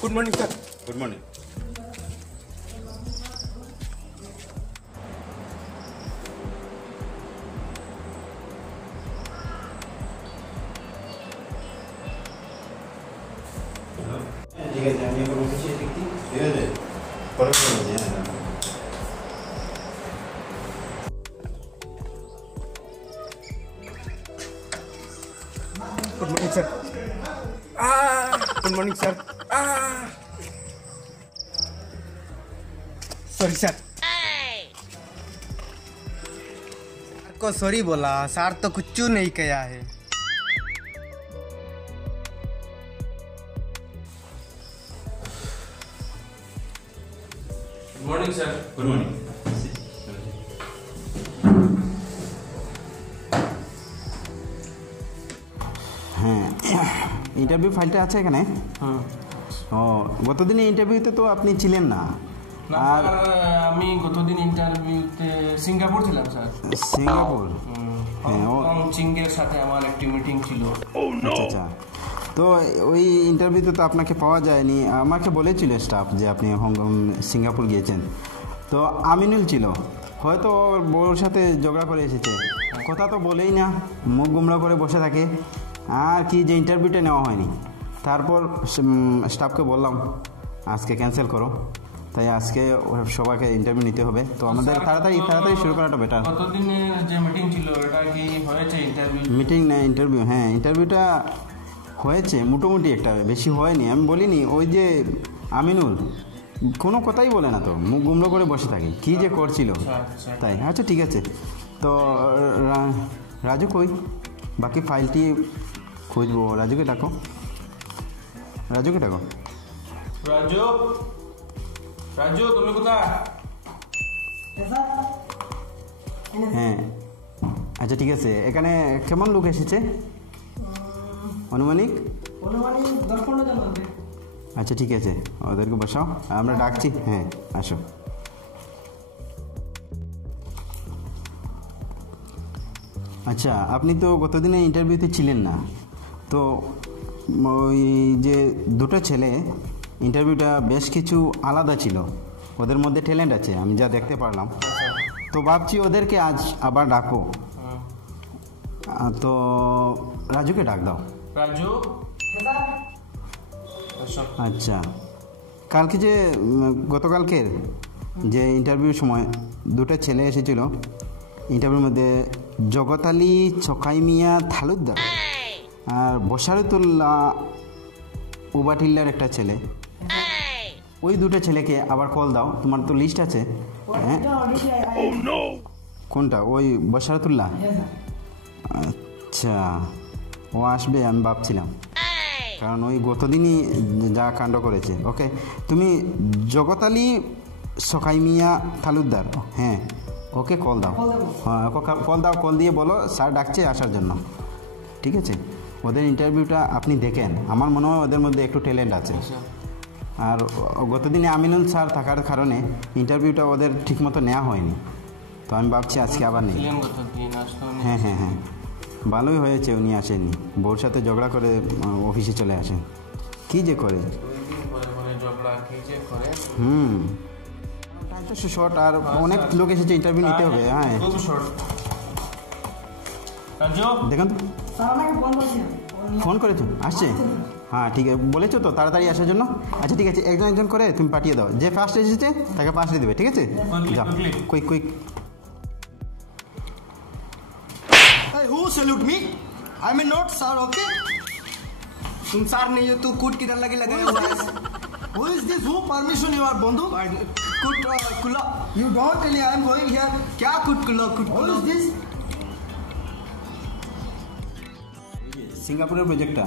Good morning sir. Good morning. ঠিক আছে, আমি এখন অফিসে দেখি। ঠিক আছে, পরে ফোন করছি। হ্যাঁ, good morning sir. Good morning sir. Sorry sir. को सॉरी बोला, सर तो कुछ नहीं किया है। Good morning sir. Good morning. হ্যাঁ, ইন্টারভিউ ফাইলটা আছে এখানে। ও, গতদিনে ইন্টারভিউতে তো আপনি ছিলেন না। আর আমি গতদিন ইন্টারভিউতে সিঙ্গাপুর ছিলাম স্যার। সিঙ্গাপুর? হ্যাঁ, চিংয়ের সাথে আমার একটি মিটিং ছিল। আচ্ছা, তো ওই ইন্টারভিউতে তো আপনাকে পাওয়া যায়নি। আমাকে বলেছিল স্টাফ যে আপনি সিঙ্গাপুর গিয়েছেন। তো আমিনুল ছিল, হয়তো ওর বউর সাথে ঝগড়া করে এসেছে, কথা তো বলেই না, মুখ গুমরা করে বসে থাকে। আর কি যে ইন্টারভিউটা নেওয়া হয়নি। তারপর স্টাফকে বললাম আজকে ক্যান্সেল করো, তাই আজকে সবাইকে ইন্টারভিউ নিতে হবে। তো আমাদের তাড়াতাড়ি শুরু করাটা বেটার। গতদিনের যে মিটিং ছিল এটা কি হয়েছে? ইন্টারভিউ মিটিং না, ইন্টারভিউ। হ্যাঁ, ইন্টারভিউটা হয়েছে মোটামুটি, একটা বেশি হয়নি। আমি বলিনি, ওই যে আমিনুল কোনো কথাই বলে না, তো মুখ গুমড়ো করে বসে থাকে, কী যে করছিল। তাই আচ্ছা ঠিক আছে। তো রাজু কই? বাকি ফাইলটি খুঁজবো। রাজুকে ডাকো। রাজু, রাজু তুমি কোথায়? হ্যাঁ, আচ্ছা ঠিক আছে। এখানে কেমন লোক এসেছে আনুমানিক? 10-15 জন হবে। আচ্ছা ঠিক আছে, ওদেরকে বসাও, আমরা ডাকছি। হ্যাঁ, আসো। আচ্ছা, আপনি তো গতদিনে ইন্টারভিউতে ছিলেন না, তো ওই যে দুটো ছেলে ইন্টারভিউটা বেশ কিছু আলাদা ছিল, ওদের মধ্যে ট্যালেন্ট আছে আমি যা দেখতে পারলাম। তো ভাবছি ওদেরকে আজ আবার ডাকো। তো রাজুকে ডাক দাও। রাজু, আচ্ছা, কালকে যে গতকালকের যে ইন্টারভিউর সময় দুটো ছেলে এসেছিল, ইন্টারভিউর মধ্যে জগৎ আলী ছকাই মিয়া তালুকদার আর বশারতুল্লাহ উবাটিল্লার একটা ছেলে, ওই দুটো ছেলেকে আবার কল দাও। তোমার তো লিস্ট আছে। হ্যাঁ, কোনটা? ওই বশারতুল্লাহ? আচ্ছা, ও আসবে আমি ভাবছিলাম, কারণ ওই গতদিনই যা কাণ্ড করেছে। ওকে, তুমি জগৎ আলী ছকাই মিয়া তালুকদার, হ্যাঁ ওকে কল দাও। হ্যাঁ, কল দাও, কল দিয়ে বলো স্যার ডাকছে আসার জন্য। ঠিক আছে, ওদের ইন্টারভিউটা আপনি দেখেন, আমার মনে হয় ওদের মধ্যে একটু ট্যালেন্ট আছে। আর গতদিনে আমিনুল স্যার থাকার কারণে ইন্টারভিউটা ওদের ঠিকমতো নেওয়া হয়নি, তো আমি ভাবছি আজকে আবার নেই। হ্যাঁ হ্যাঁ হ্যাঁ, ভালোই হয়েছে উনি আসেননি, বউর সাথে ঝগড়া করে অফিসে চলে আসেন। কী যে করে, টাইম তো শর্ট, আর অনেক লোক এসেছে, ইন্টারভিউ নিতে হবে। হ্যাঁ, দেখুন তো ফোন করেছো, আসছে? হ্যাঁ ঠিক আছে, বলেছো তো তাড়াতাড়ি আসার জন্য। আচ্ছা ঠিক আছে, একজন একজন করে তুমি পাঠিয়ে দাও, যে ফার্স্ট এসেছে তাকে পাঠিয়ে দেবে। ঠিক আছে, যাও, quick quick. Who salute me? I'm not sir, okay? तुम सर नहीं हो तो कूट किधर लगे लगे हुआ है? Who is this? Who permission you are बंधु? Kut kula. You don't tell me I am going here. क्या kut kula? Who is this? সিঙ্গাপুরের প্রজেক্টটা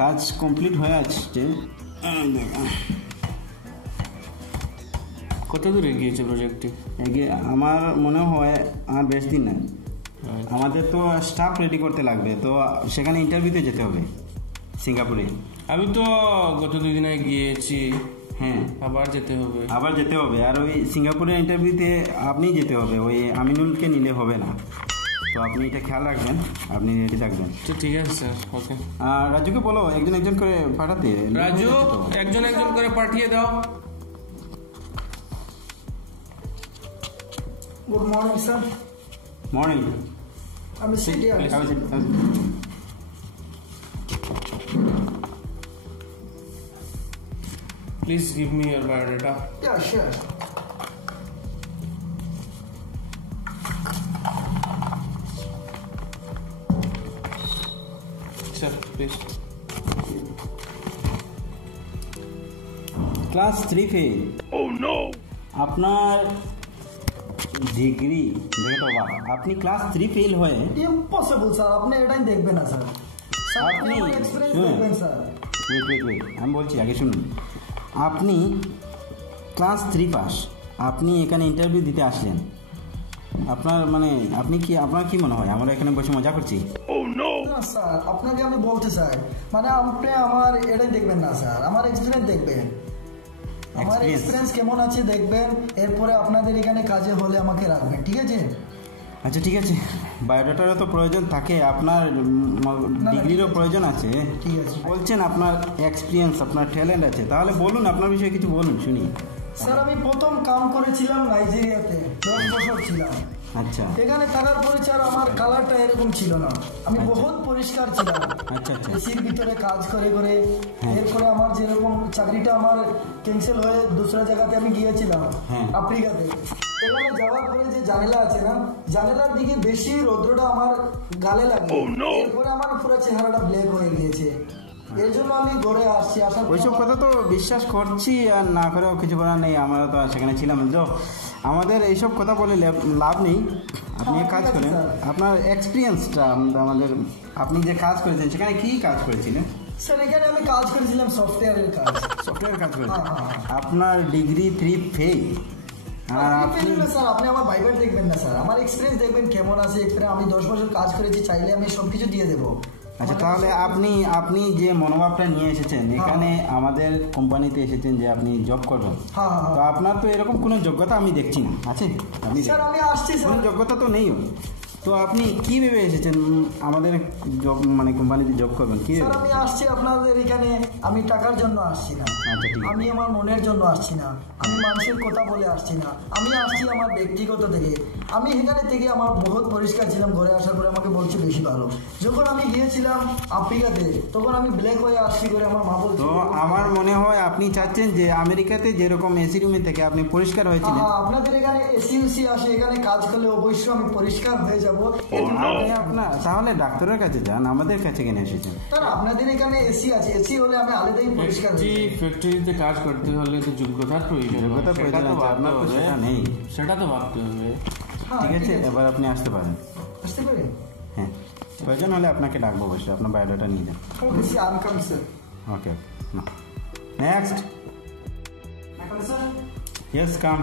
কাজ কমপ্লিট হয়ে আসছে। কত দূরে গিয়েছে প্রজেক্টটি? আমার মনে হয় আর বেশ দিন না, আমাদের তো স্টাফ রেডি করতে লাগবে, তো সেখানে ইন্টারভিউতে যেতে হবে সিঙ্গাপুরে। আমি তো গত 2 দিন আগে গিয়েছি। হ্যাঁ, আবার যেতে হবে। আর ওই সিঙ্গাপুরের ইন্টারভিউতে আপনি যেতে হবে, ওই আমিনুলকে নিলে হবে না। তো আপনি এটা খেয়াল রাখবেন, আপনি রেডি থাকবেন। আচ্ছা ঠিক আছে স্যার, ওকে। আর রাজুকে বলো একজন একজন করে পাঠাতে। রাজু, একজন একজন করে পাঠিয়ে দাও। Good morning sir. মর্নিং। আমি city Please give me your biodata. Yeah, sure. Sir, please. Class 3 fail. Oh no! আপনার ডিগ্রি দেখে তো অবাক, আপনি ক্লাস 3 ফেল হয়ে ইম্পসিবল স্যার, আপনি এটাই দেখবেন না স্যার। স্যার আপনি আপনি আমার এক্সপেরিয়েন্স শুনুন। দেখবেন স্যার। ওয়েট আমি বলছি, আগে শুনুন। আপনি ক্লাস 3 পাস, আপনি এখানে ইন্টারভিউ দিতে আসলেন, আপনার মানে আপনার কি মনে হয় আমরা এখানে বসে মজা করছি? না স্যার, আপনাকে আমি বলতে চাই, মানে আপনি আমার এটাই দেখবেন না স্যার, আমার এক্সপিরিয়েন্স দেখবেন। আমার এক্সপিরিয়েন্স কেমন আছে দেখবেন, এরপরে আপনাদের এখানে কাজে হলে আমাকে রাখবেন, ঠিক আছে? আচ্ছা ঠিক আছে, বায়োডাটারও তো প্রয়োজন থাকে, আপনার ডিগ্রিরও প্রয়োজন আছে। ঠিক আছে বলছেন আপনার এক্সপিরিয়েন্স, আপনার ট্যালেন্ট আছে, তাহলে বলুন আপনার বিষয়ে কিছু বলুন শুনি। স্যার আমি প্রথম কাম করেছিলাম নাইজেরিয়াতে, 10 বছর ছিলাম। আচ্ছা এখানে থাকার পরে স্যার আমার কালারটা এরকম ছিল না, আমি বহুত পরিষ্কার ছিলাম। আচ্ছা আচ্ছা এসির ভিতরে কাজ করে করে হ্যাঁ। এরপরে আমার যেরকম চাকরিটা আমার ক্যান্সেল হয়ে দুসরা জায়গাতে আমি গিয়েছিলাম, হ্যাঁ। আফ্রিকাতে। এখানে যাওয়ার পরে যে জানালা আছে না, জানালার দিকে বেশি রৌদ্রটা আমার গালে লাগে, এরপরে আমার পুরো চেহারাটা ব্ল্যাক হয়ে গিয়েছে। এই জন্য আমি ঘরে আসছি। আসার পর ওইসব কথা তো বিশ্বাস করছি, আর না করেও কিছু করার নেই, আমরা তো সেখানে ছিলাম। তো আমাদের এইসব কথা বলে লাভ নেই। আপনি এক কাজ করেন, আপনার এক্সপিরিয়েন্সটা আমাদের, আপনি যে কাজ করেছেন সেখানে কি কাজ করেছিলেন? স্যার এখানে আমি কাজ করেছিলাম সফটওয়্যারের কাজ। সফটওয়্যার কাজ করেছেন, হ্যাঁ। আপনার ডিগ্রি 3 ফেল, আর আপনি স্যার আপনি আমার বাইবার দেখবেন না স্যার, আমার এক্সপিরিয়েন্স দেখবেন কেমন আছে। আমি 10 বছর কাজ করেছি, চাইলে আমি সবকিছু দিয়ে দেবো। আচ্ছা তাহলে আপনি যে মনোভাবটা নিয়ে এসেছেন এখানে আমাদের কোম্পানিতে এসেছেন যে আপনি জব করবেন, হ্যাঁ তো আপনার তো এরকম কোনো যোগ্যতা আমি দেখছি না আছে। আপনি স্যার আমি আসছি কোনো স্যার। যোগ্যতা তো নেই, তো আপনি কি ভেবে এসেছেন আমাদের জব মানে কোম্পানিতে জব করবেন কি স্যার ভেবে? আমি আসছি আপনাদের এখানে, আমি টাকার জন্য আসছি না, আচ্ছা ঠিক আছে। আমি আমার মনের জন্য আসছি না, আমি মানুষের কথা বলে আসছি না, আমি আসছি আমার ব্যক্তিগত থেকে। আমি এখানে থেকে আমার বহুত পরিষ্কার ছিলাম, ঘরে আসার পরে আমাকে বলছে বেশি ভালো। যখন আমি গিয়েছিলাম আফ্রিকাতে তখন আমি ব্ল্যাক হয়ে আসছি করে আমার মা বলছে। তো আমার মনে হয় আপনি চাচ্ছেন যে আমেরিকাতে যেরকম এসি রুমে থেকে আপনি পরিষ্কার হয়েছিলেন, আপনাদের এখানে এসি আসে, এখানে কাজ করলে অবশ্যই আমি পরিষ্কার হয়ে যাব। আপনার তাহলে ডাক্তারের কাছে যান, আমাদের কাছে কেন এসেছেন? স্যার আপনাদের এখানে এসি আছে, এসি হলে আমি আলাদাই পরিষ্কার হয়ে যাব। ফ্যাক্টরিতে কাজ করতে হলে তো যোগ্যতার প্রয়োজন, যোগ্যতার প্রয়োজন আছে, আপনার তো সেটা নেই। সেটা তো ভাবতে হবে। হ্যাঁ, ঠিক আছে, এবার আপনি আসতে পারেন। আসতে পারেন? হ্যাঁ, প্রয়োজন হলে আপনাকে ডাকবো, অবশ্যই আপনার বায়োডাটা নিয়ে যান। ওকে স্যার, আমি come sir. Okay, next. Sir yes come.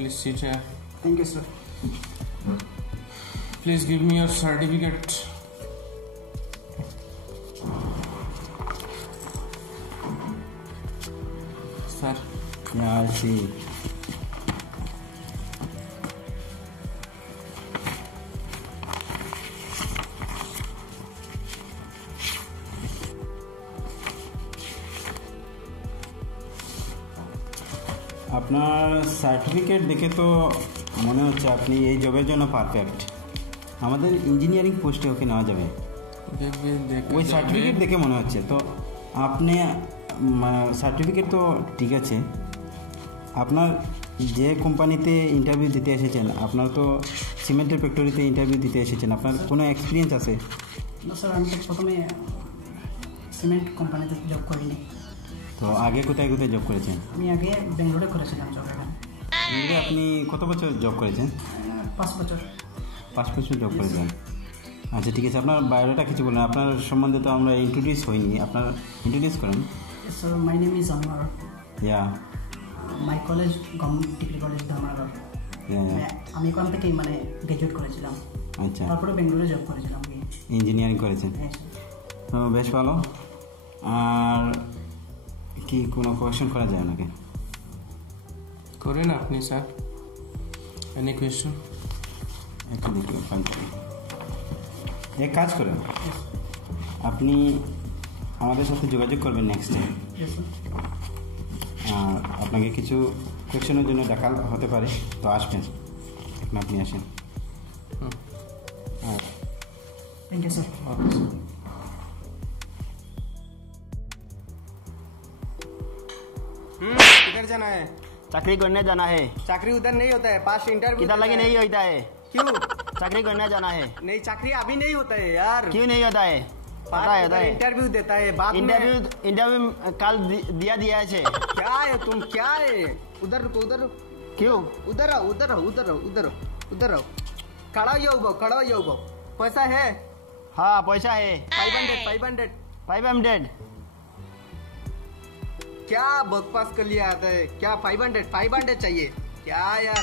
Please sit here. Thank you sir. Please give me your certificate. Sir, Yeah, I see. আপনার সার্টিফিকেট দেখে তো মনে হচ্ছে আপনি এই জবের জন্য পারফেক্ট। আমাদের ইঞ্জিনিয়ারিং পোস্টে ওকে নেওয়া যাবে, ওই সার্টিফিকেট দেখে মনে হচ্ছে। তো আপনি সার্টিফিকেট তো ঠিক আছে, আপনার যে কোম্পানিতে ইন্টারভিউ দিতে এসেছেন, আপনার তো সিমেন্টের ফ্যাক্টরিতে ইন্টারভিউ দিতে এসেছেন, আপনার কোনো এক্সপিরিয়েন্স আছে? না স্যার, আমি তো প্রথমে সিমেন্ট কোম্পানিতে জব করিনি। তো আগে কোথায় কোথায় জব করেছেন? আমি আগে বেঙ্গলোরে করেছিলাম জব। এখানে আপনি কত বছর জব করেছেন? 5 বছর। 5 বছর জব করেছেন। আচ্ছা ঠিক আছে, আপনার বায়োডাটা কিছু বলেন, আপনার সম্বন্ধে তো আমরা ইন্ট্রোডিউস হইনি, আপনার ইন্ট্রোডিউস করেন। Sir my name is Anwar. Yeah, my college government degree college Dhamnagar. আমি এখান থেকেই মানে গ্র্যাজুয়েট করেছিলাম, আচ্ছা, তারপরে বেঙ্গলোরে জব করেছিলাম। ইঞ্জিনিয়ারিং করেছেন, হ্যাঁ স্যার। তো বেশ ভালো। আর কি কোনো কোয়েশ্চেন করা যায় নাকি? করেন আপনি স্যার। Any question? একটু দেখি ফাইল করি। এক কাজ করেন, আপনি আমাদের সাথে যোগাযোগ করবেন নেক্সট টাইম। Yes, sir. আর আপনাকে কিছু কোয়েশ্চেনের জন্য দেখা হতে পারে, তো আসবেন, এখন আপনি আসেন। আর Thank you, sir. Okay, sir. किधर जाना है? चाकरी करने जाना है। चाकरी उधर नहीं होता है, पास इंटरव्यू किधर लगे नहीं होता है। क्यों? चाकरी करने जाना है। नहीं, चाकरी अभी नहीं होता है यार। क्यों नहीं होता है? पता है, होता है। इंटरव्यू देता है बाद में। इंटरव्यू कल दिया है। क्या है तुम, क्या है? उधर रुको, उधर रुको। क्यों? उधर आओ, उधर आओ, उधर आओ, उधर आओ, उधर आओ। खड़ा हो जाओ, खड़ा हो जाओ। पैसा है? हाँ पैसा है 500 500। 500। क्या बकवास कर लिया आता है? क्या 500 चाहिए क्या यार?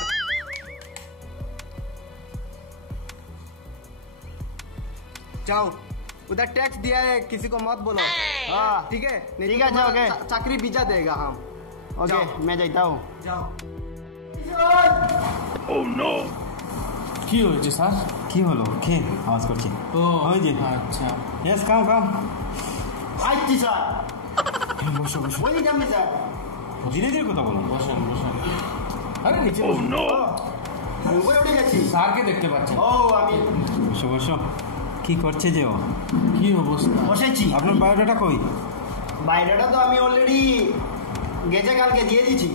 जाओ, उधर टैक्स दिया है, किसी को मत बोलो। हाँ ठीक है? नहीं ठीक तो है, तुम्हारा ओके। चाकरी वीजा देगा हम। ओके जाओ। मैं जाता हूँ। जाओ। কি হয়েছে স্যার? কি হলো? কে আওয়াজ করছে? ও ওই যে। আচ্ছা, ইয়েস, কাম কাম। আসছি স্যার। বসো বসো, ওই যাবে স্যার। ধীরে ধীরে কথা বলো। বসেন বসেন। আরে নিচে বসুন। উপরে উঠে গেছি। স্যারকে দেখতে পাচ্ছেন? ও আমি বসো বসো। কি করছে যে ও? কি অবস্থা? বসেছি। আপনার বায়োডাটা কই? বাইরেটা তো আমি অলরেডি গেছে কালকে দিয়ে দিয়েছি।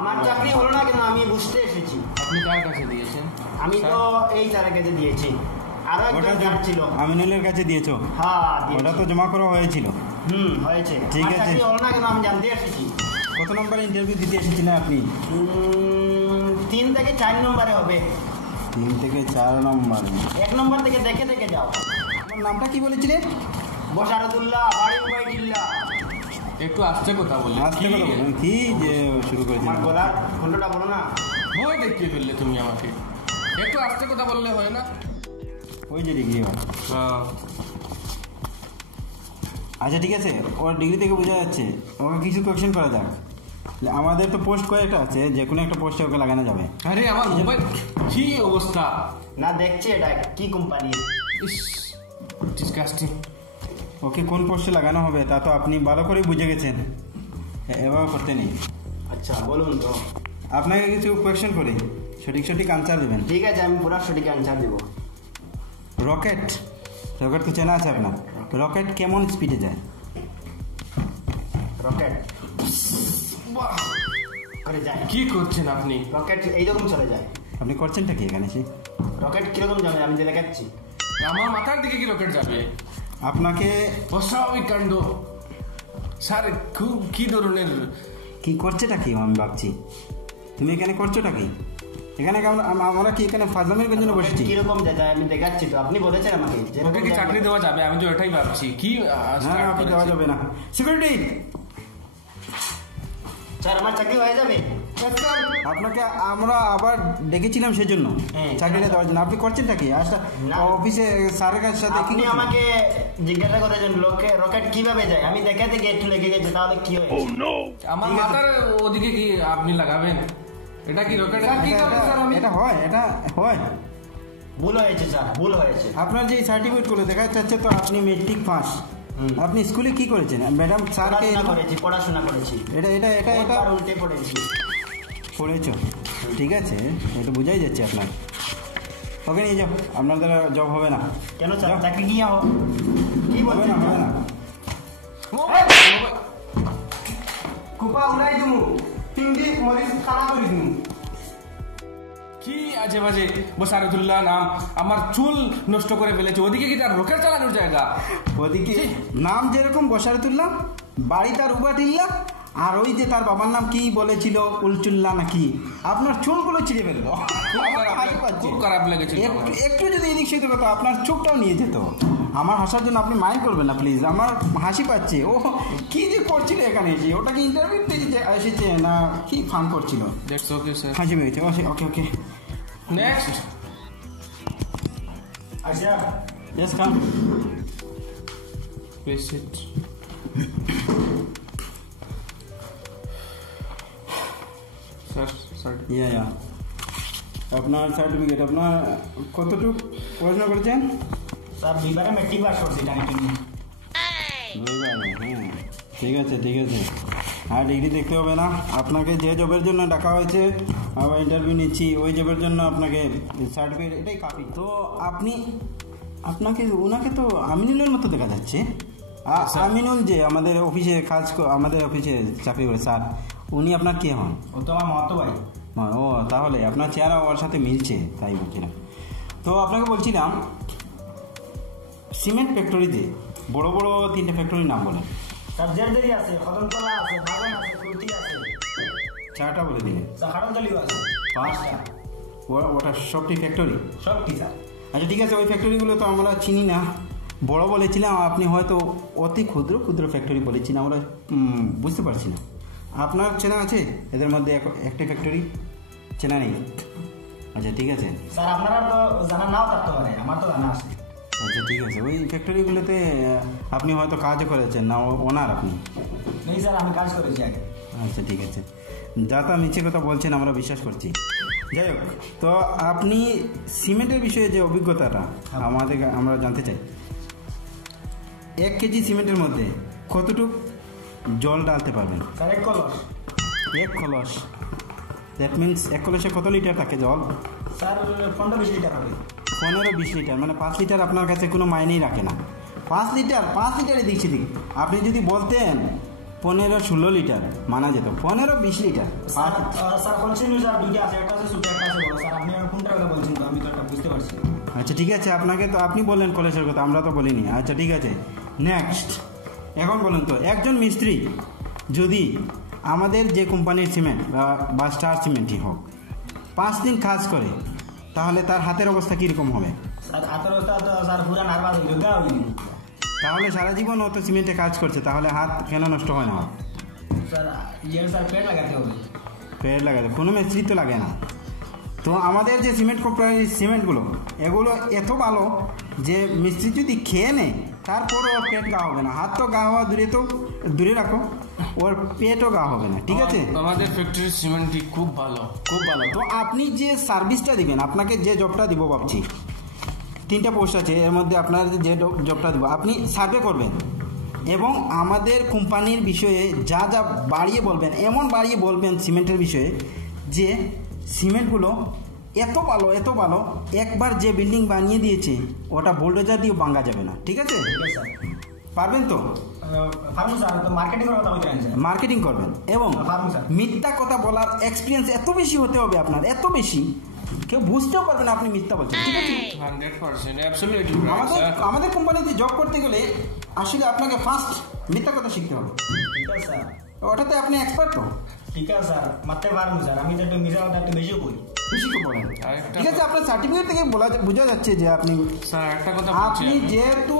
আমার চাকরি হলো না কেন আমি বুঝতে এসেছি। আপনি কার কাছে দিয়েছেন? আমি তো এই স্যারের কাছে দিয়েছি। আরো ওটা একজন স্যার ছিল। আমিনুলের কাছে দিয়েছো? হ্যাঁ ওটা দিয়েছি। তো জমা করা হয়েছিল। হয়েছে। ঠিক আমার আছে। চাকরি হলো না কেন আমি জানতে এসেছি। কত নম্বরে ইন্টারভিউ দিতে এসেছিলেন আপনি? 3 থেকে 4 নম্বরে হবে। 3 থেকে 4 নম্বরে। 1 নম্বর থেকে দেখে দেখে যাও। আপনার নামটা কি বলেছিলেন? বশারতুল্লাহ বাড়ি উবাইদুল্লাহ। একটু আস্তে কথা বললেন। আসতে কথা বলুন, কি যে শুরু আমার করেছিলেন? গলার কণ্ঠটা বলো না। ভয় দেখিয়ে ফেললে তুমি আমাকে। একটু আস্তে কথা বললে হয় না? ওই যে ডিগ্রি হয়। আচ্ছা ঠিক আছে, ওর ডিগ্রি থেকে বোঝা যাচ্ছে। ওকে কিছু কোয়েশ্চেন করা যাক। আমাদের তো পোস্ট কয়েকটা আছে, যে কোনো একটা পোস্টে ওকে লাগানো যাবে। আরে আমার মোবাইল কি অবস্থা! না দেখছি এটা কি কোম্পানি। ইস ডিসকাস্টিং। ওকে কোন পোস্টে লাগানো হবে তা তো আপনি ভালো করেই বুঝে গেছেন, এভাবে করতে নেই। আচ্ছা বলুন তো। আপনাকে কিছু কোয়েশ্চেন করি, সঠিক সঠিক আনসার দেবেন। ঠিক আছে আমি পুরো সঠিক অ্যান্সার দেবো। রকেট, রকেট তো চেনা আছে আপনার। রকেট কেমন স্পিডে যায়? রকেট করে যায়। কি করছেন আপনি? রকেট এইরকম চলে যায়। আপনি করছেনটা কি এখানে এসে? রকেট কিরকম যাবে আমি যে দেখাচ্ছি। আমার মাথার দিকে কি রকেট যাবে? আপনাকে অস্বাভাবিক কাণ্ড স্যার। খুব কি ধরনের কি করছেটা কি আমি ভাবছি। তুমি এখানে করছোটা কি? এখানে আমরা কি এখানে ফাজলামির জন্য বসেছি? কিরকম যায় আমি দেখাচ্ছি তো, আপনি বলেছেন আমাকে ওকে কি চাকরি দেওয়া যাবে? আমি তো এটাই ভাবছি। কি না না, আপনি দেওয়া যাবে না। সিকিউরিটি, স্যার আমার চাকরি হয়ে যাবে। আপনাকে আমরা আবার ডেকেছিলাম সেজন্য হ্যাঁ। চাকরিটা দেওয়ার জন্য। আপনি করছেনটা কি? আচ্ছা না। অফিসে স্যারের কাছে সাথে কি আপনি করছেন? আমাকে জিজ্ঞাসা করেছেন রকেট কিভাবে যায়, আমি দেখাতে গিয়ে একটু লেগে গেছে, তাহলে কি হয়েছে? আমার মাথার ওদিকে কি আপনি লাগাবেন? এটা কি রকেট? এটা হয়, এটা হয়। ভুল হয়েছে স্যার, ভুল হয়েছে। আপনার যে সার্টিফিকেট গুলো দেখা যাচ্ছে তো আপনি মেট্রিক পাস। আপনি স্কুলে কি করেছেন ম্যাডাম? স্যারকে পড়াশোনা করেছি। এটা এটা এটা এটা আর উল্টে পড়েছি। পড়েছো? ঠিক আছে, এটা বোঝাই যাচ্ছে আপনার। ওকে নিয়ে যাও, আপনার দ্বারা জব হবে না। কেন স্যার যাও। চাকরি কি হবে? কি হবে বলছেন? না, হবে না। কুপা উড়াই দিমু, তিনটি মরিচ খারাপ করে দিমু। কি আজে বাজে বসারতুল্লাহ নাম, আমার চুল নষ্ট করে ফেলেছে। ওদিকে কি তার রকেট চালানোর জায়গা? ওদিকে নাম যেরকম বসারতুল্লাহ, বাড়ি তার উবাটিল্লা, আর ওই যে তার বাবার নাম কি বলেছিল, উলচুল্লাহ নাকি। আপনার চুলগুলো ছিঁড়ে ফেলবো। খুব খারাপ লেগেছে। একটু যদি এদিক সেদিক হতো আপনার চোখটাও নিয়ে যেত। আমার হাসার জন্য আপনি মাইন্ড করবেন না প্লিজ, আমার হাসি পাচ্ছে। ও কি যে করছিল এখানে এসে, ওটা কি ইন্টারভিউতে এসেছে না কি ফান করছিল? That's okay sir. হাসি পেয়েছে। Okay okay, next. আচ্ছা yes come. Please sit. Sir sir Yeah. আপনার সার্টিফিকেট, আপনার কতটুকু পড়াশোনা করেছেন? স্যার বিবারে মেট্রিক পাস করছি টানি টানি। হ্যাঁ ঠিক আছে ঠিক আছে, আর ডিগ্রি দেখতে হবে না। আপনাকে যে জবের জন্য ডাকা হয়েছে আবার ইন্টারভিউ নিচ্ছি, ওই জবের জন্য আপনাকে সার্টিফিকেট এটাই কাফি। তো আপনাকে ওনাকে তো আমিনুলের মতো দেখা যাচ্ছে। আমিনুল যে আমাদের অফিসে আমাদের অফিসে চাকরি করে স্যার, উনি আপনার কে হন? ও তো আমার মতো ভাই। ও তাহলে আপনার চেহারা ওর সাথে মিলছে, তাই বলছিলাম। তো আপনাকে বলছিলাম সিমেন্ট ফ্যাক্টরিতে বড় বড় 3টে ফ্যাক্টরির নাম বলেন। স্যার জেরদেরি আছে, কদমতলা আছে, বাগান আছে, কুর্তি আছে। 4টা বলে দিলেন। স্যার হাটনতলিও আছে 5টা। ওটা সবটি ফ্যাক্টরি? সবটি স্যার। আচ্ছা ঠিক আছে, ওই ফ্যাক্টরিগুলো তো আমরা চিনি না, বড় বলেছিলাম, আপনি হয়তো অতি ক্ষুদ্র ক্ষুদ্র ফ্যাক্টরি বলেছেন, আমরা বুঝতে পারছি না। আপনার চেনা আছে এদের মধ্যে একটা ফ্যাক্টরি? চেনা নেই? আচ্ছা ঠিক আছে স্যার, আপনারা তো জানা নাও থাকতে পারে, আমার তো জানা আছে। আচ্ছা ঠিক আছে, ওই ফ্যাক্টরিগুলোতে আপনি হয়তো কাজও করেছেন না, ওনার আপনি? নেই স্যার, আমি কাজ করেছি আগে। আচ্ছা ঠিক আছে, যা তা মিথ্যে কথা বলছেন আমরা বিশ্বাস করছি। যাই হোক, তো আপনি সিমেন্টের বিষয়ে যে অভিজ্ঞতাটা আমরা জানতে চাই। 1 কেজি সিমেন্টের মধ্যে কতটুকু জল ডালতে পারবেন? স্যার 1 কলস। 1 কলস, দ্যাট মিনস 1 কলসে কত লিটার থাকে জল? স্যার 15-20 লিটার হবে। 15-20 লিটার, মানে 5 লিটার আপনার কাছে কোনো মাইনেই রাখে না। 5 লিটারে দিচ্ছি দিক, আপনি যদি বলতেন 15-16 লিটার মানা যেত, 15-20 লিটার। স্যার কলসিনি স্যার 2টা আছে, একটা আছে ছোট, একটা আছে বড়। স্যার আপনি কোনটার কথা বলছেন? তো আমি তো একটা বুঝতে পারছি। আচ্ছা ঠিক আছে, আপনাকে তো আপনি বললেন কলেজের কথা, আমরা তো বলিনি। আচ্ছা ঠিক আছে, নেক্সট এখন বলুন তো, একজন মিস্ত্রি যদি আমাদের যে কোম্পানির সিমেন্ট বা স্টার সিমেন্টই হোক 5 দিন কাজ করে, তাহলে তার হাতের অবস্থা কীরকম হবে? স্যার হাতের অবস্থা তো স্যার পুরা নার্ভাস হয়ে যাবে। তাহলে সারা জীবন ও তো সিমেন্টে কাজ করছে, তাহলে হাত কেন নষ্ট হয় না? স্যার স্যার পেট লাগাতে হবে। পেট লাগাতে কোনো মিস্ত্রি তো লাগে না। তো আমাদের যে সিমেন্ট কোম্পানির সিমেন্টগুলো, এগুলো এত ভালো যে মিস্ত্রি যদি খেয়ে নেয় তারপরে ওর পেট গা হবে না। হাত তো গা হওয়া দূরে রাখো, ওর পেটও গা হবে না। ঠিক আছে, আমাদের ফ্যাক্টরির সিমেন্টটি খুব ভালো, খুব ভালো। তো আপনি যে সার্ভিসটা দিবেন, আপনাকে যে জবটা দিব ভাবছি, 3টা পোস্ট আছে, এর মধ্যে আপনার যে জবটা দিব, আপনি সার্ভে করবেন এবং আমাদের কোম্পানির বিষয়ে যা যা বাড়িয়ে বলবেন, এমন বাড়িয়ে বলবেন সিমেন্টের বিষয়ে যে সিমেন্টগুলো এত ভালো, একবার যে বিল্ডিং বানিয়ে দিয়েছে ওটা বুলডোজার দিয়ে ভাঙা যাবে না। ঠিক আছে, পারবেন তো? মার্কেটিং করবেন এবং মিথ্যা কথা বলার এক্সপিরিয়েন্স এত বেশি হতে হবে আপনার, এত বেশি কেউ বুঝতেও পারবে না আপনি মিথ্যা বলছেন। ঠিক আছে, 100% অ্যাবসলিউটলি। আমাদের কোম্পানিতে জব করতে গেলে আসলে আপনাকে ফার্স্ট মিথ্যা কথা শিখতে হবে। ঠিক আছে স্যার, ওটাতে আপনি এক্সপার্ট তো? ঠিক আছে স্যার, মারতে পারবো স্যার, আমি তো একটু মিশা কথা একটু বেশি বলি। বলেন। ঠিক আছে, আপনার সার্টিফিকেট থেকে বোঝা যাচ্ছে যে আপনি স্যার একটা কথা আপনি যেহেতু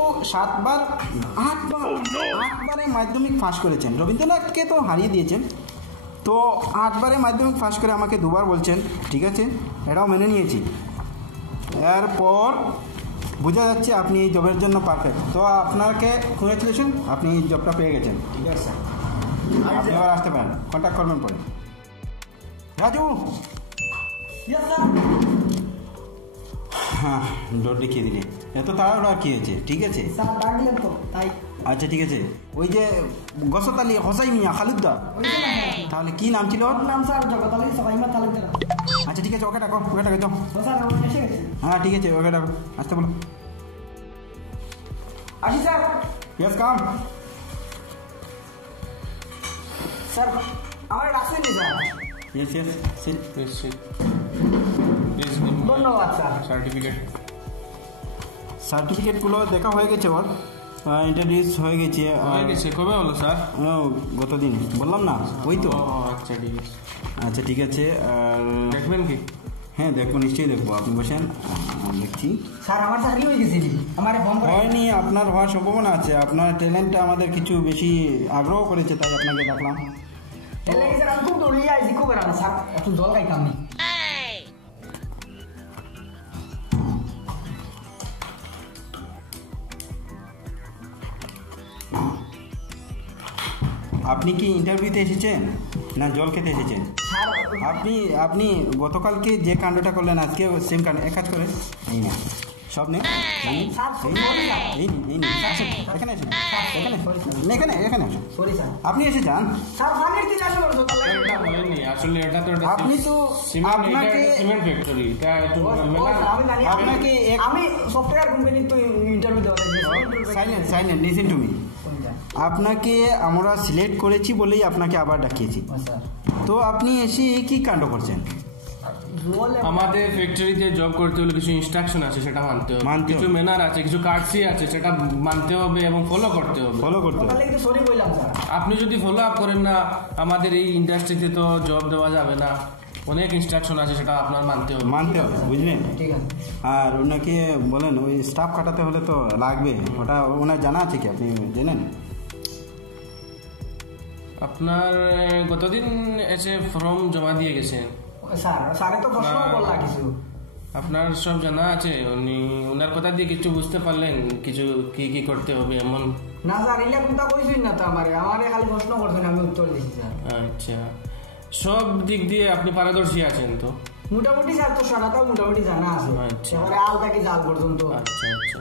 8বারে মাধ্যমিক পাস করেছেন, রবীন্দ্রনাথকে তো হারিয়ে দিয়েছেন, তো 8বারে মাধ্যমিক পাস করে আমাকে 2বার বলছেন। ঠিক আছে, এটাও মেনে নিয়েছি। এরপর বোঝা যাচ্ছে আপনি এই জবের জন্য পারফেক্ট। তো আপনাকে কংগ্রেচুলেশন, আপনি এই জবটা পেয়ে গেছেন। ঠিক আছে স্যার, আপনি আবার আসতে পারেন, কন্ট্যাক্ট করবেন পরে। রাজু, হ্যাঁ ডোর দেখিয়ে দিলে, এত তাড়াহুড়া কি হয়েছে? ঠিক আছে স্যার ডাকলেন তো তাই। আচ্ছা ঠিক আছে, ওই যে গসতালি হোসাই মিয়া খালুদ্দা, তাহলে কি নাম ছিল ওর? নাম স্যার জগতালি সবাইমা তালুকদার। আচ্ছা ঠিক আছে, ওকে ডাকো যাও। স্যার ও এসে গেছে। হ্যাঁ ঠিক আছে, ওকে ডাকো, আসতে বলো। আসি স্যার। ইয়েস কাম। স্যার আমার রাখছেন নি স্যার? Yes sit. ধন্যবাদ স্যার। সার্টিফিকেটগুলো দেখা হয়ে গেছে, ওর ইন্ট্রোডিউস হয়ে গেছে। কবে হলো স্যার? গতদিন বললাম না, ওই তো। আচ্ছা ঠিক আছে। আচ্ছা ঠিক আছে, আর দেখবেন কি? হ্যাঁ দেখবো, নিশ্চয়ই দেখবো, আপনি বসেন, দেখছি। স্যার আমার চাকরি হয়ে গেছে, আমার ফোন হয়নি, আপনার হওয়ার সম্ভাবনা আছে। আপনার ট্যালেন্টটা আমাদের কিছু বেশি আগ্রহ করেছে, তাই আপনাকে ডাকলাম। স্যার আমি খুব দৌড়িয়ে আইছি, খুব রান্না স্যার, একটু জল খাইতাম নি। আপনি কি ইন্টারভিউতে এসেছেন না জল খেতে এসেছেন? আপনি গতকালকে যে কাণ্ডটা করলেন আজকে সেম কাণ্ড, এক কাজ করে এই না সব নেই, এখানে আসুন, এখানে আসুন, আপনি এসে যান। আসলে এটা তো আপনি তো আপনাকে সিমেন্ট ফ্যাক্টরি, আপনাকে আমি সফটওয়্যার কোম্পানি তো ইন্টারভিউ দেওয়া সাইলেন্ট লিসেন টু মি। আপনাকে আমরা সিলেক্ট করেছি বলেই আপনাকে আবার ডাকিয়েছি, তো আপনি এসে কি কাণ্ড করছেন? আমাদের ফ্যাক্টরিতে জব করতে হলে কিছু ইনস্ট্রাকশন আছে, সেটা মানতে হবে, কিছু ম্যানার আছে, কিছু কার্ডসি আছে, সেটা মানতে হবে এবং ফলো করতে হবে। আপনি যদি ফলো আপ করেন না, আমাদের এই ইন্ডাস্ট্রিতে তো জব দেওয়া যাবে না। অনেক ইনস্ট্রাকশন আছে, সেটা আপনার মানতে হবে, বুঝলেন? আর ওনাকে বলেন ওই স্টাফ কাটাতে হলে তো লাগবে, ওটা ওনার জানা আছে কি, আপনি জানেন? আপনার গতদিন এসে ফর্ম জমা দিয়ে গেছেন, আপনার সব জানা আছে? ওনার কথা দিয়ে কিছু বুঝতে পারলেন কিছু কি কি করতে হবে এমন? না স্যার, এলা কোনটা কইছেন না তো আমারে খালি প্রশ্ন করছেন, আমি উত্তর দিছি স্যার। আচ্ছা, সব দিক দিয়ে আপনি পারদর্শী আছেন তো? মোটামুটি স্যার, তো সারাটাও মোটামুটি জানা আছে, এবারে আল থেকে জাল পর্যন্ত। আচ্ছা আচ্ছা,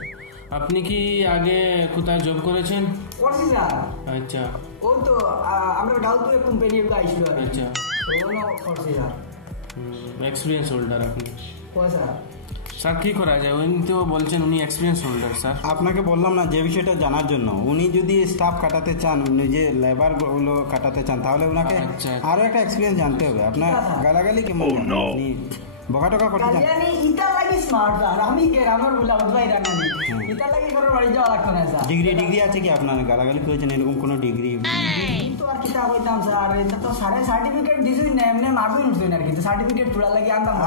আপনি কি আগে কোথায় জব করেছেন? করছি স্যার। আচ্ছা, ওই তো আমরা ডাউটুয়ে কোম্পানি একটা আইছিল। আচ্ছা, ওনো করছি স্যার। এক্সপিরিয়েন্স হোল্ডার আপনি? ওই স্যার। স্যার কি করা যায়? উনি তো বলছেন উনি এক্সপিরিয়েন্স হোল্ডার। স্যার আপনাকে বললাম না যে বিষয়টা জানার জন্য, উনি যদি স্টাফ কাটাতে চান, নিজে লেবার গুলো কাটাতে চান, তাহলে ওনাকে আরো একটা এক্সপিরিয়েন্স জানতে হবে। আপনার গালাগালি কেমন জানেন? আপনি বকা টকা করতে চান? ডিগ্রি আছে কি আপনার? গালাগালি করেছেন এরকম কোনো ডিগ্রি?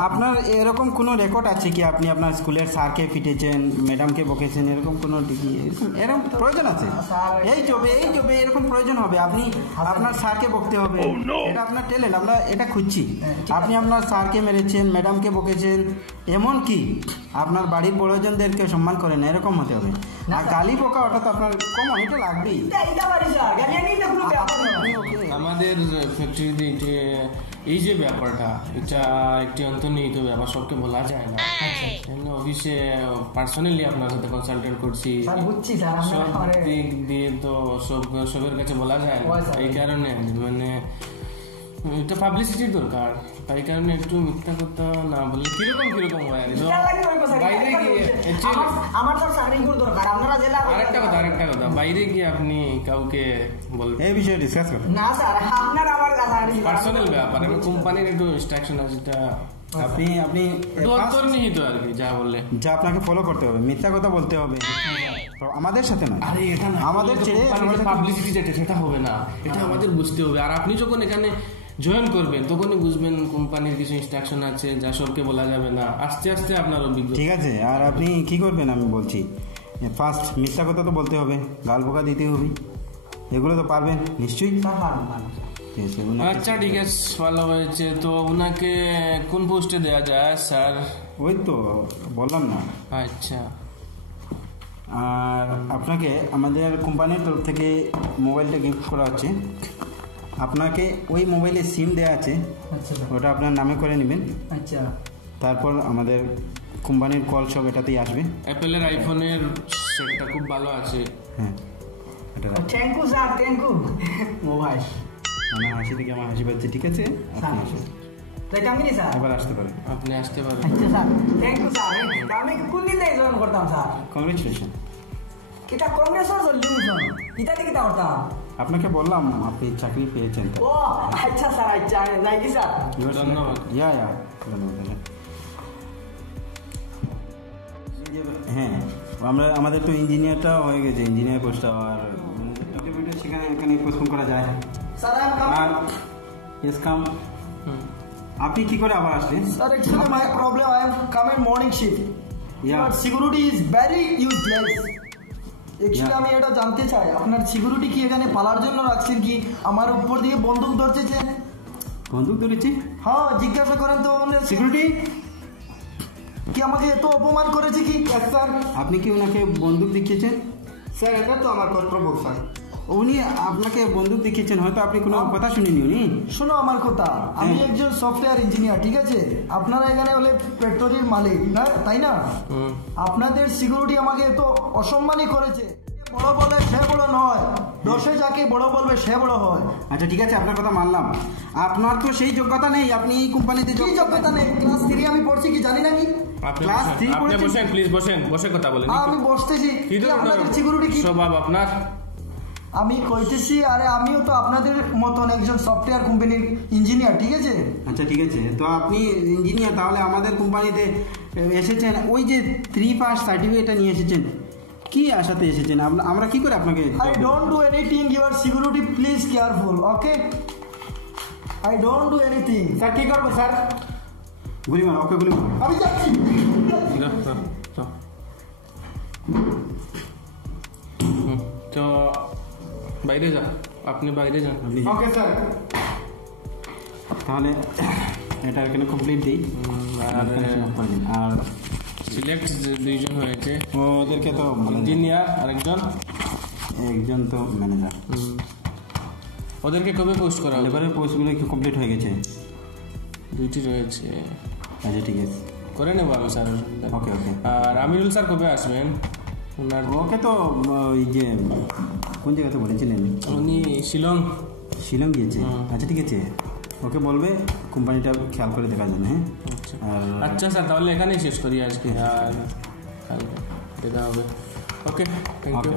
আপনার এরকম কোনো রেকর্ড আছে কি? আপনি আপনার স্কুলের স্যারকে পিটেছেন, ম্যাডামকে বকেছেন, এরকম কোনো ডিগ্রি এরকম প্রয়োজন আছে? এই জবে এরকম প্রয়োজন হবে, আপনি আপনার স্যারকে বকতে হবে, এটা আপনার ট্যালেন্ট, আমরা এটা খুঁজছি। আপনি আপনার স্যারকে মেরেছেন, ম্যাডামকে বকেছেন, এমন কি আপনার বাড়ির বড়জনদেরকে সম্মান করেন, এরকম হতে হবে। আর গালি বকা ওটা তো আপনার কমন, এটা লাগবেই। আমাদের ফ্যাক্টরিতে এই যে ব্যাপারটা, এটা একটি অন্তর্নিহিত ব্যাপার, সবকে বলা যায় না। অফিসে পার্সোনালি আপনার সাথে কনসালটেন্ট করছি, সব দিক দিয়ে তো সবের কাছে বলা যায় না। এই কারণে মানে এটা পাবলিসিটির দরকার, তাই কারণে একটু মিথ্যা কথা না বললে কিরকম হয় আর বাইরে গিয়ে আরেকটা কথা, বাইরে গিয়ে আপনি কাউকে বলবেন এই বিষয়ে ডিসকাস করবেন না স্যার, আপনার আমার কাছে পার্সোনাল ব্যাপার, এবং কোম্পানির একটু ইনস্ট্রাকশন আছে, এটা আপনি অন্তর্নিহিত আর কি, যা বললে যা আপনাকে ফলো করতে হবে, মিথ্যা কথা বলতে হবে আমাদের সাথে না। আরে এটা না, আমাদের ছেড়ে পাবলিসিটি যেটা সেটা হবে না, এটা আমাদের বুঝতে হবে। আর আপনি যখন এখানে জয়েন করবেন তখনই বুঝবেন কোম্পানির কিছু ইনস্ট্রাকশন আছে যা সবকে বলা যাবে না, আস্তে আস্তে আপনার অভিজ্ঞতা। ঠিক আছে, আর আপনি কি করবেন আমি বলছি, ফার্স্ট মিথ্যা কথা তো বলতে হবে, গাল বোকা দিতে হবে, এগুলো তো পারবেন নিশ্চয়ই। আচ্ছা ঠিক আছে, ভালো হয়েছে। তো ওনাকে কোন পোস্টে দেওয়া যায় স্যার? ওই তো বললাম না। আচ্ছা, আর আপনাকে আমাদের কোম্পানির তরফ থেকে মোবাইলটা গিফট করা হচ্ছে। আপনাকে ওই মোবাইলে সিম দেওয়া আছে, ওটা আপনার নামে করে নেবেন। আচ্ছা, তারপর আমাদের কোম্পানির কল সব এটাতেই আসবে। অ্যাপেলের আইফোনের সেটটা খুব ভালো আছে। হ্যাঁ, thank you sir, thank you. Mobile আমার হাসি থেকে আমার হাসি পাচ্ছে। ঠিক আছে, আপনি আসুন, এবার আসতে পারেন, আপনি আসতে পারেন। আচ্ছা স্যার, থ্যাংক ইউ স্যার। আমি কোন দিন থেকে জয়েন করতাম স্যার? কংগ্রেচুলেশন। এটা কংগ্রেচুলেশন এটা থেকে করতাম। আপনাকে বললাম আপনি চাকরি পেয়েছেন। ও আচ্ছা স্যার, আচ্ছা নাকি স্যার, ধন্যবাদ। ধন্যবাদ। হ্যাঁ, আমাদের তো ইঞ্জিনিয়ারটা হয়ে গেছে, ইঞ্জিনিয়ার পোস্টটা, আর সেখানে এখানে পোস্টপোন করা যায়। আর ইয়েস কাম। আপনি কি করে আবার আসলেন? Sir actually my problem, I am coming morning shift, but security is very useless. Actually আমি এটা জানতে চাই, আপনার সিকিউরিটি কি এখানে পালার জন্য রাখছেন, কি আমার উপর দিয়ে বন্দুক ধরছে? বন্দুক ধরেছি? হ্যাঁ, জিজ্ঞাসা করেন তো সিকিউরিটি কি আমাকে এত অপমান করেছে কি? স্যার আপনি কি ওনাকে বন্দুক দেখিয়েছেন? স্যার এটা তো আমার কর্তব্য স্যার। উনি আপনাকে বন্দুক দেখিয়েছেন, হয়তো আপনি কোনো কথা শুনিনি উনি। শোনো আমার কথা, আমি একজন সফটওয়্যার ইঞ্জিনিয়ার, ঠিক আছে? আপনারা এখানে হলে ফ্যাক্টরির মালিক না, তাই না? আপনাদের সিকিউরিটি আমাকে এত অসম্মানই করেছে। বড় বলে সে বড় নয়, দশে যাকে বড় বলবে সে বড় হয়। আচ্ছা ঠিক আছে, আপনার কথা মানলাম। আপনার তো সেই যোগ্যতা নেই, আপনি এই কোম্পানিতে কি যোগ্যতা নেই? ক্লাস 3 আমি পড়ছি কি জানি নাকি? ক্লাস 3 আপনি পড়েছেন? বসেন প্লিজ, বসেন, বসে কথা বলেন। আমি বসতেছি। কি কি আপনাদের সিকিউরিটি কি স্বভাব আপনার? আমি কইতেছি, আরে আমিও তো আপনাদের মতন একজন সফটওয়্যার কোম্পানির ইঞ্জিনিয়ার, ঠিক আছে? আচ্ছা ঠিক আছে, তো আপনি ইঞ্জিনিয়ার, তাহলে আমাদের কোম্পানিতে এসেছেন, ওই যে 3 পাস সার্টিফিকেটটা নিয়ে এসেছেন, কি আশাতে এসেছেন? আমরা কি করে আপনাকে? I don't do anything, your security please careful, okay? I don't do anything. Sir কি করবো স্যার? গুলি মারো, ওকে গুলি মারো। আমি যাচ্ছি। তো বাইরে যা, আপনি বাইরে যান। Okay sir. তাহলে এটা এখানে কমপ্লিট দিই। আর সিলেক্ট যে 2 জন হয়েছে, ওদেরকে তো ইঞ্জিনিয়ার আরেকজন, একজন তো ম্যানেজার। ওদেরকে কবে পোস্ট করা হবে? লেবারের পোস্টগুলো কি কমপ্লিট হয়ে গেছে? 2টি রয়েছে। আচ্ছা ঠিক আছে, করে নেবো আমি স্যার। ওকে ওকে। আর আমিরুল স্যার কবে আসবেন? ওনার ওকে তো ওই যে কোন জায়গাতে বলেছিলেন? উনি শিলং গিয়েছে। আচ্ছা ঠিক আছে, ওকে বলবে কোম্পানিটা খেয়াল করে দেখার জন্য। হ্যাঁ আচ্ছা স্যার, তাহলে এখানেই শেষ করি আজকে, আর কালকে দেখা হবে। ওকে, থ্যাংক ইউ।